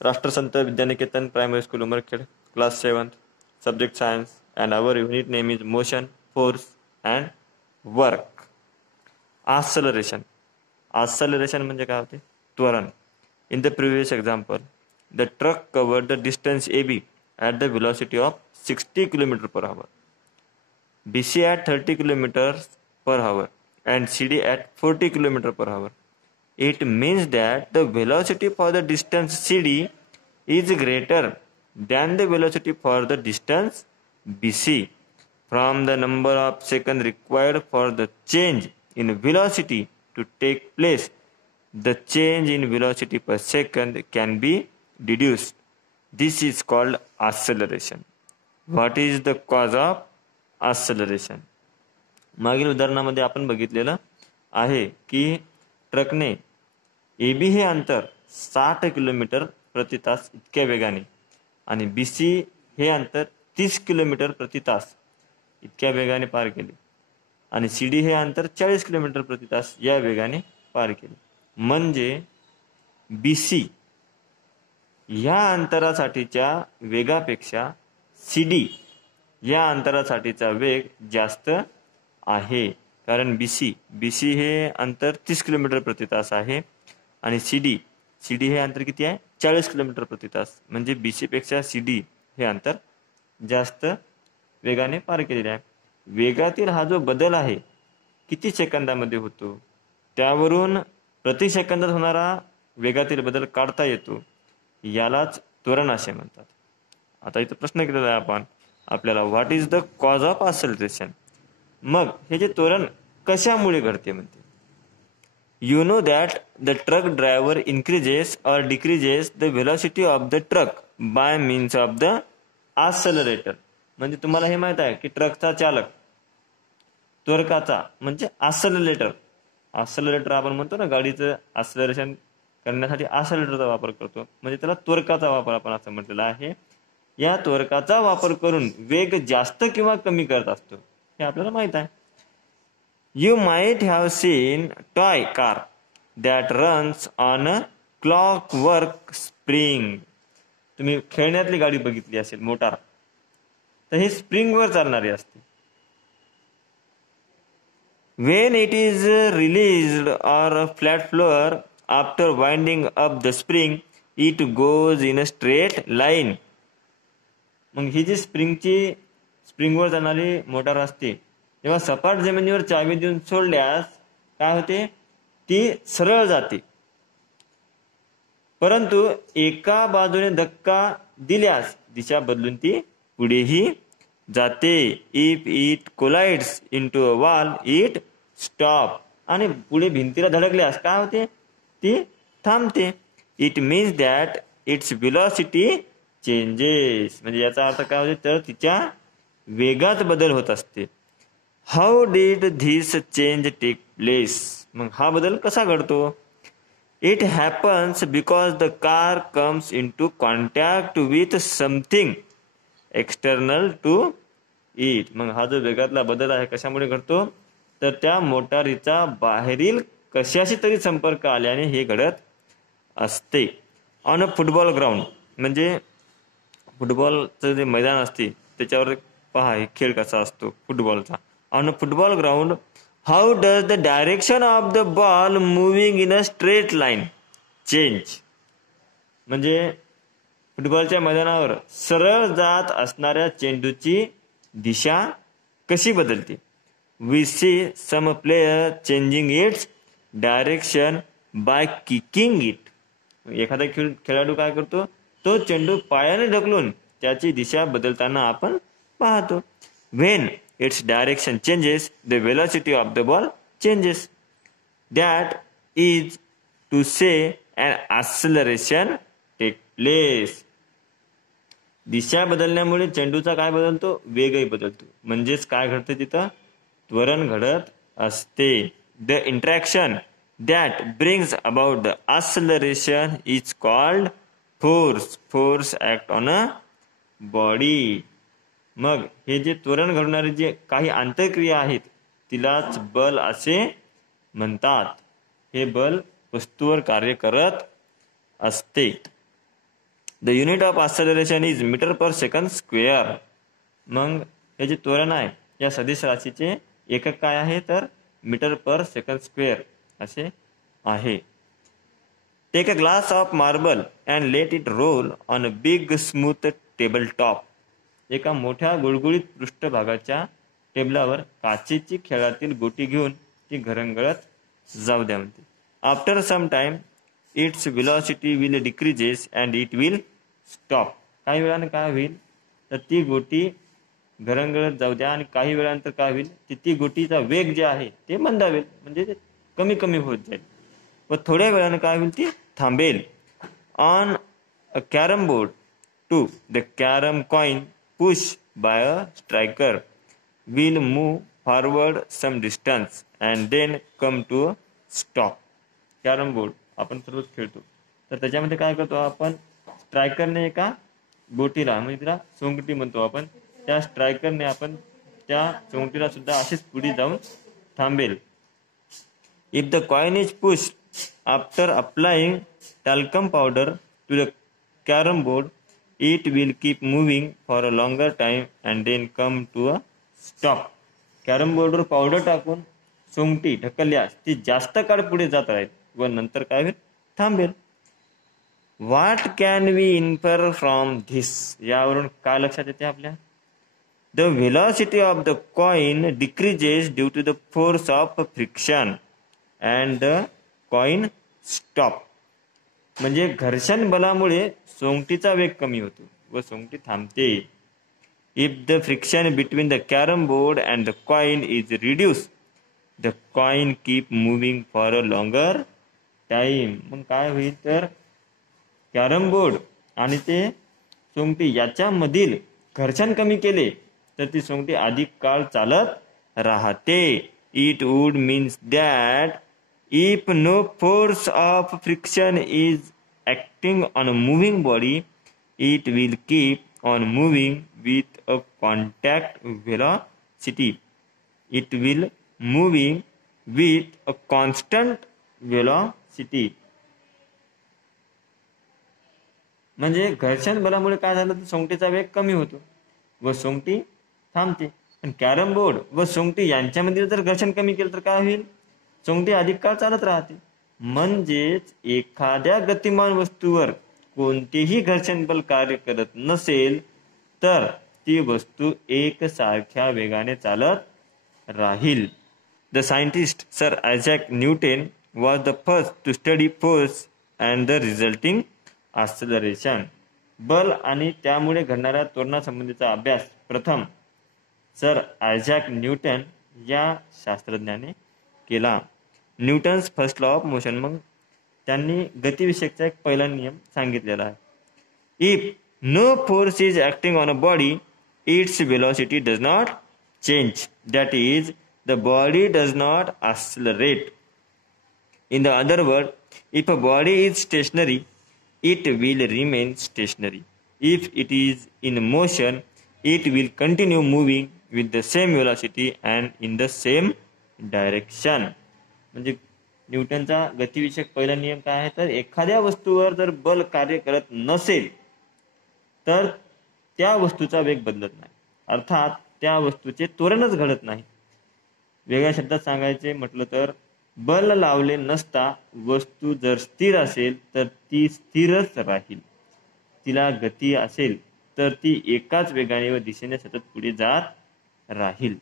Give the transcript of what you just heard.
राष्ट्रसंत Vidyaniketan primary school Umarkhed, class 7th, subject science, and our unit name is motion, force and work. Acceleration. Acceleration म्हणजे काय होते? त्वरण. In the previous example, the truck covered the distance AB at the velocity of 60 km per hour, BC at 30 kilometers per hour, and CD at 40 km per hour. It means that the velocity for the distance CD is greater than the velocity for the distance BC. From the number of seconds required for the change in velocity to take place, the change in velocity per second can be deduced. This is called acceleration. What is the cause of acceleration? मागील उदाहरणामध्ये आपण बघितलेलं आहे की ट्रकने AB हे अंतर 60 kilometre प्रति तास इतक्या वेगाने आणि BC हे अंतर 30 किलोमीटर प्रति तास इतक्या वेगाने पार केले आणि CD हे अंतर 40 किलोमीटर प्रति तास या वेगाने पार केले. म्हणजे BC या अंतरासाठीच्या वेगापेक्षा CD या अंतरासाठीचा वेग जास्त आहे. कारण BC हे अंतर 30 किलोमीटर प्रति तास आहे आणि CD हे अंतर किती आहे? 40 किलोमीटर प्रति तास. म्हणजे BC पेक्षा CD हे अंतर जास्त वेगाने पार केलेले आहे. वेगातील हा जो बदल आहे किती सेकंदामध्ये होतो त्यावरून प्रति सेकंदात होणारा वेगातील बदल काढता येतो. यालाच त्वरण असे म्हणतात. आता इथं प्रश्न केलेला आहे आपण आपल्याला, what is the cause of acceleration. मग हे जे त्वरण कशामुळे घडते म्हणते. You know that the truck driver increases or decreases the velocity of the truck by means of the accelerator. म्हणजे तुम्हाला हे माहित आहे की ट्रकचा चालक त्वरकाचा म्हणजे ॲक्सेलरेटर आपण म्हणतो ना, गाडीचं ॲक्सेलरेशन करण्यासाठी ॲक्सेलरेटरचा वापर करतो, म्हणजे त्याला त्वरकाचा वापर आपण असं म्हटलेलं आहे. या त्वरकाचा वापर करून वेग जास्त किंवा कमी करत असतो हे आपल्याला माहित आहे. You might have seen toy car that runs on a clockwork spring. तुम्ही खेळण्यातली गाडी बघितली असेल, मोटार, तर हे स्प्रिंगवर चालणारी असते. When it is released or a flat floor, after winding up the spring, it goes in a straight line. मग ही जी स्प्रिंगवर जाणारी मोटार असते तेव्हा सपाट जमिनीवर चावी देऊन सोडल्यास काय होते? ती सरळ जाते. परंतु एका बाजूने धक्का दिल्यास दिशा बदलून ती पुढेही जाते. If it collides into a wall it stop. आणि पुढे भिंतीला धडकल्यास काय होते? ती थांबते. It means that its velocity changes. म्हणजे याचा अर्थ काय होते? तर तिच्या वेगात बदल होत असते. How did this change take place. मग हा बदल कसा घडतो? It happens because the car comes into contact with something external to it. मग हा जो वेगातला बदल आहे कशामुळे घडतो? तर त्या मोटारीचा बाहेरील कशाशी तरी संपर्क आल्याने हे घडत असते. ऑन अ फुटबॉल ग्राउंड, म्हणजे फुटबॉलचं जे मैदान असते त्याच्यावर पहा हे खेळ कसा असतो फुटबॉलचा. On a football ground, how does the direction of the ball moving in a straight line change. म्हणजे फुटबॉलच्या मैदानावर सरळ जात असणाऱ्या चेंडूची दिशा कशी बदलते? We see some player changing its direction by kicking it. एखादा खेळाडू काय करतो? तो चेंडू पायाने ढकलून त्याची दिशा बदलताना आपण पाहतो. When it's direction changes the velocity of the ball changes. That is to say an acceleration take place. दिशा बदलण्यामुळे चेंडूचा काय बदलतो? वेगही बदलतो. म्हणजेच काय घडतं? तिथं त्वरण घडत असते. The interaction that brings about the acceleration is called force. Force act on a body. मग हे जे त्वरण घडणारे जे काही आंतरक्रिया आहेत तिलाच बल असे म्हणतात. हे बल वस्तूवर कार्य करत असते. The unit of acceleration is metre per second square. मग हे जे त्वरण आहे या सदिश राशीचे एकक काय आहे तर मीटर पर सेकंड स्क्वेअर असे आहे. Take a glass of marble and let it roll on a big smooth table top. एका मोठ्या गुळगुळीत पृष्ठभागाच्या टेबलावर काचेची खेळातील गोटी घेऊन ती घरंगळत जाऊ द्या म्हणते. After some time its velocity will decreases and it will stop. काही वेळानं काय होईल तर ती गोटी घरंगळत जाऊ द्या आणि काही वेळानंतर काय होईल ती गोटीचा वेग जे आहे ते मंदावेल म्हणजे ते कमी कमी होत जाईल व थोड्या वेळानं काय होईल ती थांबेल. On a carrom board to the carrom coin push by a striker will move forward some distance and then come to a stop. Carrom board आपण सर्वच खेळतो तर त्याच्यामध्ये काय करतो आपण स्ट्रायकरने एका गोटीला म्हणजे तिला सोंगटी म्हणतो आपण त्या स्ट्रायकरने आपण त्या सोंगटीला सुद्धा अशीच पुढे जाऊन थांबेल. If the coin is push after applying talcum powder to the carom board it will keep moving for a longer time and then come to a stop. Carrom बोर्डवर पावडर टाकून सोंगटी ढकलल्यास ती जास्त काळ पुढे जात राहील व नंतर काय होईल थांबेल. What can we infer from this. यावरून काय लक्षात येते आपल्या the velocity of the coin decreases due to the force of friction and the coin stop. म्हणजे घर्षण बलामुळे सोंगटीचा वेग कमी होतो व सोंगटी थांबते. If the friction between the carrom board and the coin is reduce the coin keep moving for a longer time. मग काय होईल तर कॅरम बोर्ड आणि ते सोंगटी याच्यामधील घर्षण कमी केले तर ती सोंगटी अधिक काळ चालत राहते. It would means that if no force of friction is acting on a moving body it will keep on moving with a contact velocity. It will moving with a constant velocity. म्हणजे घर्षण बलामुळे काय झालं तर सोंगटीचा वेग कमी होतो व सोंगटी थांबते. पण कॅरम बोर्ड व सोंगटी यांच्यामध्ये जर घर्षण कमी केलं तर काय होईल सोंगटी अधिक काळ चालत राहते. म्हणजेच एखाद्या गतिमान वस्तूवर कोणतेही घर्षण बल कार्य करत नसेल तर ती वस्तू एकसारख्या वेगाने चालत राहील. The scientist sir Isaac Newton was the first to study force and the resulting acceleration. बल आणि त्यामुळे घडणाऱ्या त्वरणासंबंधीचा अभ्यास प्रथम सर आयझॅक न्यूटन या शास्त्रज्ञाने केला. Newton's first law of motion. मग त्यांनी गतिविषयकचा एक पहिला नियम सांगितलेला आहे. If no force is acting on a body its velocity does not change. That is the body does not accelerate. In the other word if a body is stationary it will remain stationary. If it is in motion it will continue moving with the same velocity and in the same direction. म्हणजे न्यूटनचा गतिविषयक पहिला नियम काय आहे तर एखाद्या वस्तूवर जर बल कार्य करत नसेल तर त्या वस्तूचा वेग बदलत नाही अर्थात त्या वस्तूचे त्वरणच घडत नाही. वेगळ्या शब्दात सांगायचे म्हटलं तर बल लावले नसता वस्तू जर स्थिर असेल तर ती स्थिरच राहील. तिला गती असेल तर ती एकाच वेगाने व दिशेने सतत पुढे जात राहील.